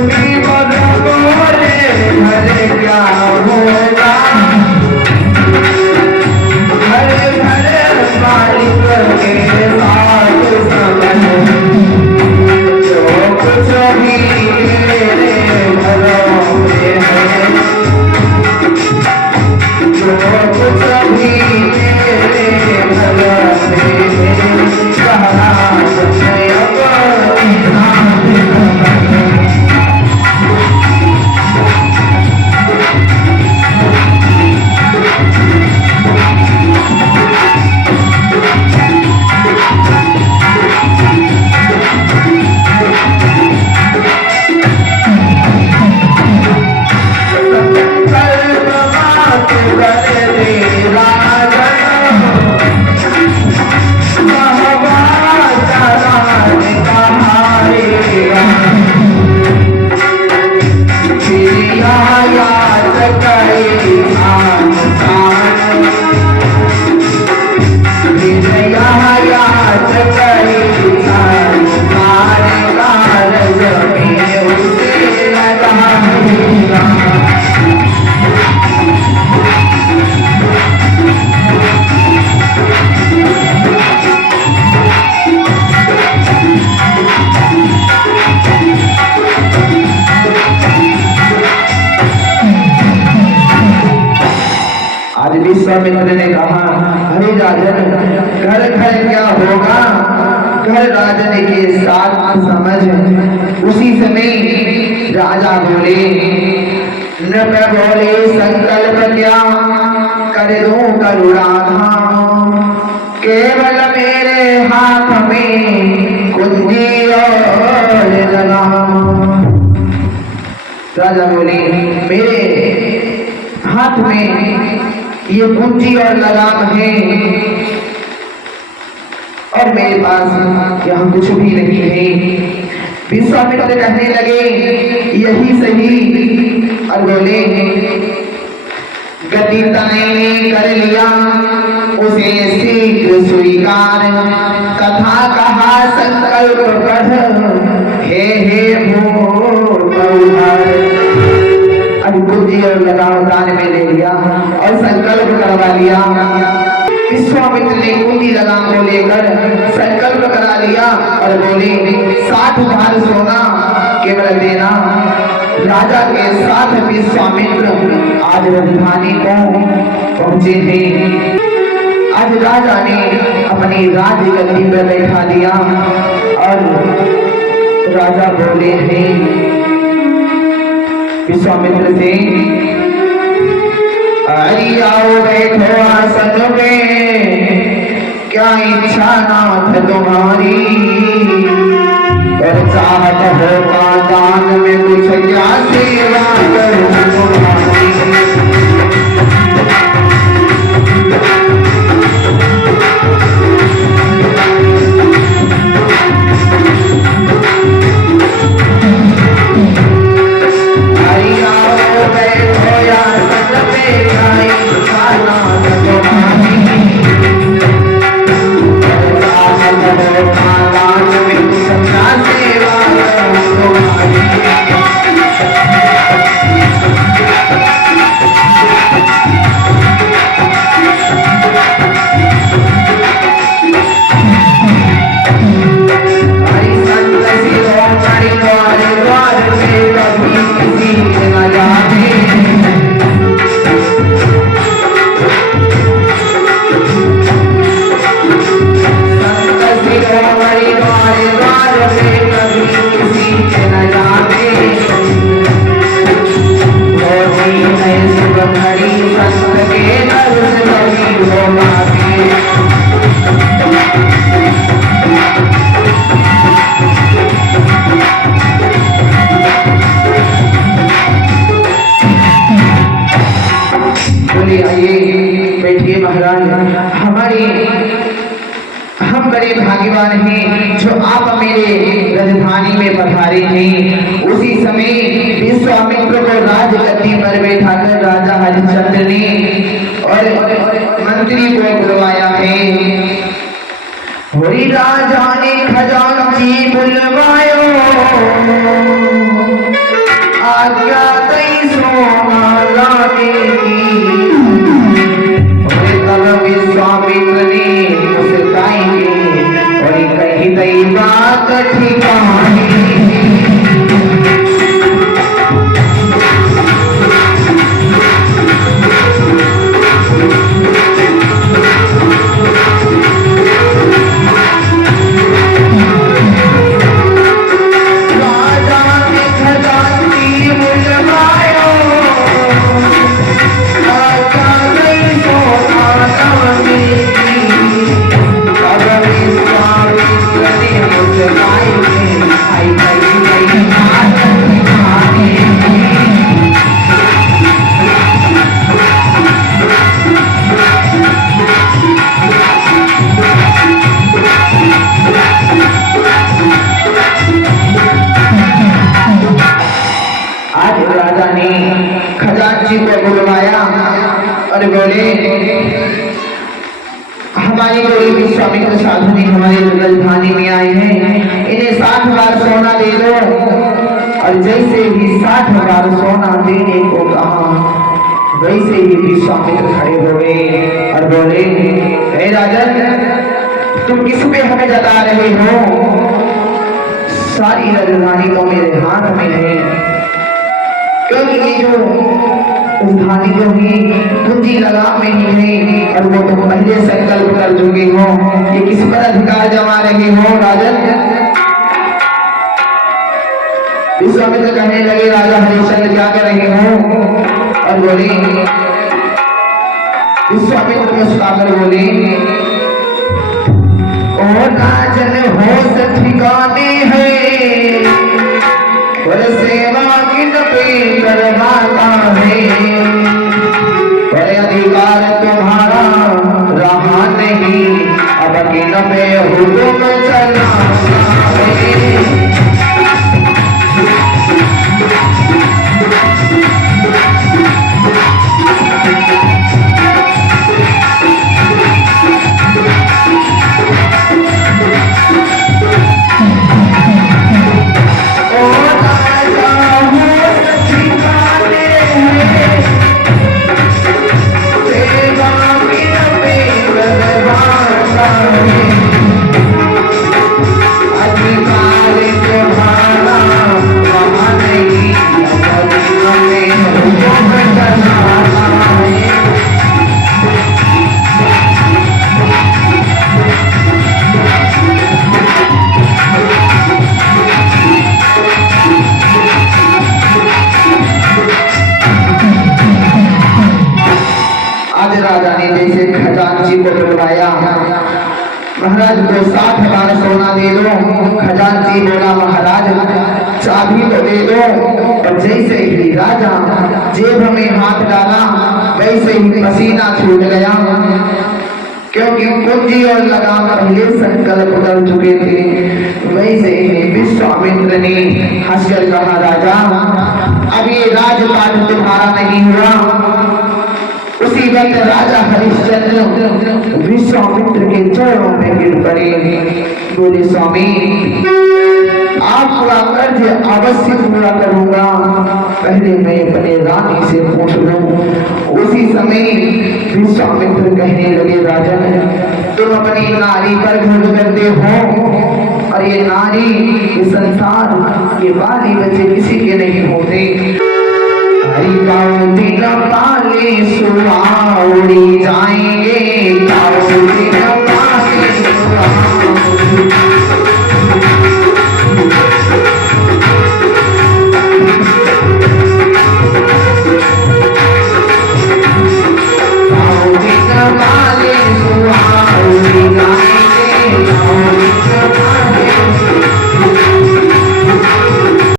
भी मत बोले घर क्या होगा, घर घर मालिक के साथ समझ, जो कुछ भी मेरे घरों में है, जो कुछ भी मेरे घरों में है, कहा विश्वामित्र ने कहा, अरे राजन, घर घर क्या होगा, घर राजन के साथ समझ। उसी समय राजा बोले, नृप बोले, संकल्प क्या कर दूं करुणाधाम, केवल मेरे हाथ में कुंजी और लगाम। राजा बोले, मेरे हाथ में ये कुंजी और लगाम है और मेरे पास यहाँ कुछ भी नहीं है। विश्वामित्र कहने लगे, यही सही। और बोले, गति तनय ने कर लिया उसे शीघ्र स्वीकार, तथा कहा संकल्प कर हे भूल कुंजी और लगाम दान में ले लिया और संकल्प करवा लिया। विश्वामित्र ने कुंजी लगाम को लेकर संकल्प करा लिया और बोले, 60 भार सोना केवल देना। राजा के साथ विश्वामित्र आज राजधानी को पहुंचे थे। आज राजा ने अपनी राजगद्दी पर बैठा दिया और राजा बोले हैं विश्वामित्र से, अरे आओ बैठो आसन में, क्या इच्छा नाथ तुम्हारी, और चाहत होगा दान में कुछ क्या सेवा करूं तुम्हारी। हम बड़े भाग्यवान हैं जो आप मेरे राजधानी में पधारे हैं। उसी समय विश्वामित्र को राजगद्दी पर बैठाकर राजा हरिश्चंद्र ने और मंत्री को बुलवाया है। राजा ने खजांची बुलवायो जी को बुलवाया और बोले हमारी कोई विश्वामित्र साधु जी हमारी राजधानी में आए हैं, इन्हें 60 बार सोना दे दो। और जैसे ही 60 बार सोना देने को कहा वैसे ही विश्वामित्र खड़े हो गए और बोले हे राजन, तुम किस पे हमें जता रहे हो? सारी राजधानी तो मेरे हाथ में है, क्योंकि ये जो राजधानी जो ही पूंजी लगाम में ही है और वो तुम पहले संकल्प कर चुके हो, ये किस पर अधिकार जमा रहे हो राजन? विश्वामित्र कहने लगे राजा हरिश्चंद्र क्या कर रहे हो? और बोले विश्वामित्र मुस्कुराकर बोले ओ राजन होश ठिकाने है और सेवा किन पे करवाता है, पर अधिकार तुम्हारा रहा नहीं, अब किन पे हुक्म चलाना है। राजा ने जैसे खजांची को बुलवाया, महाराज को 60 बार सोना दे दो। खजांची बोला महाराज चाबी तो दे दो। और जैसे ही राजा जेब में हाथ डाला वैसे ही पसीना छूट गया, क्योंकि पूंजी और लगाम पहले संकल्प कर चुके थे। वैसे ही विश्वामित्र ने हंसकर कहा राजा अब ये राजपाट तुम्हारा नहीं हुआ। उसी वक्त राजा हरिश्चंद्र विश्वामित्र के चरणों में गिर पड़े, बोले स्वामी आपका कर्ज अवश्य पूरा करूंगा, पहले मैं अपने रानी से पूछ लूं। उसी समय विश्वामित्र कहने लगे राजन तुम अपनी नारी पर घृण करते हो और ये नारी ये संसार ये बाली बच्चे किसी के नहीं होते। हरि पाले सुहावड़ी जाएंगे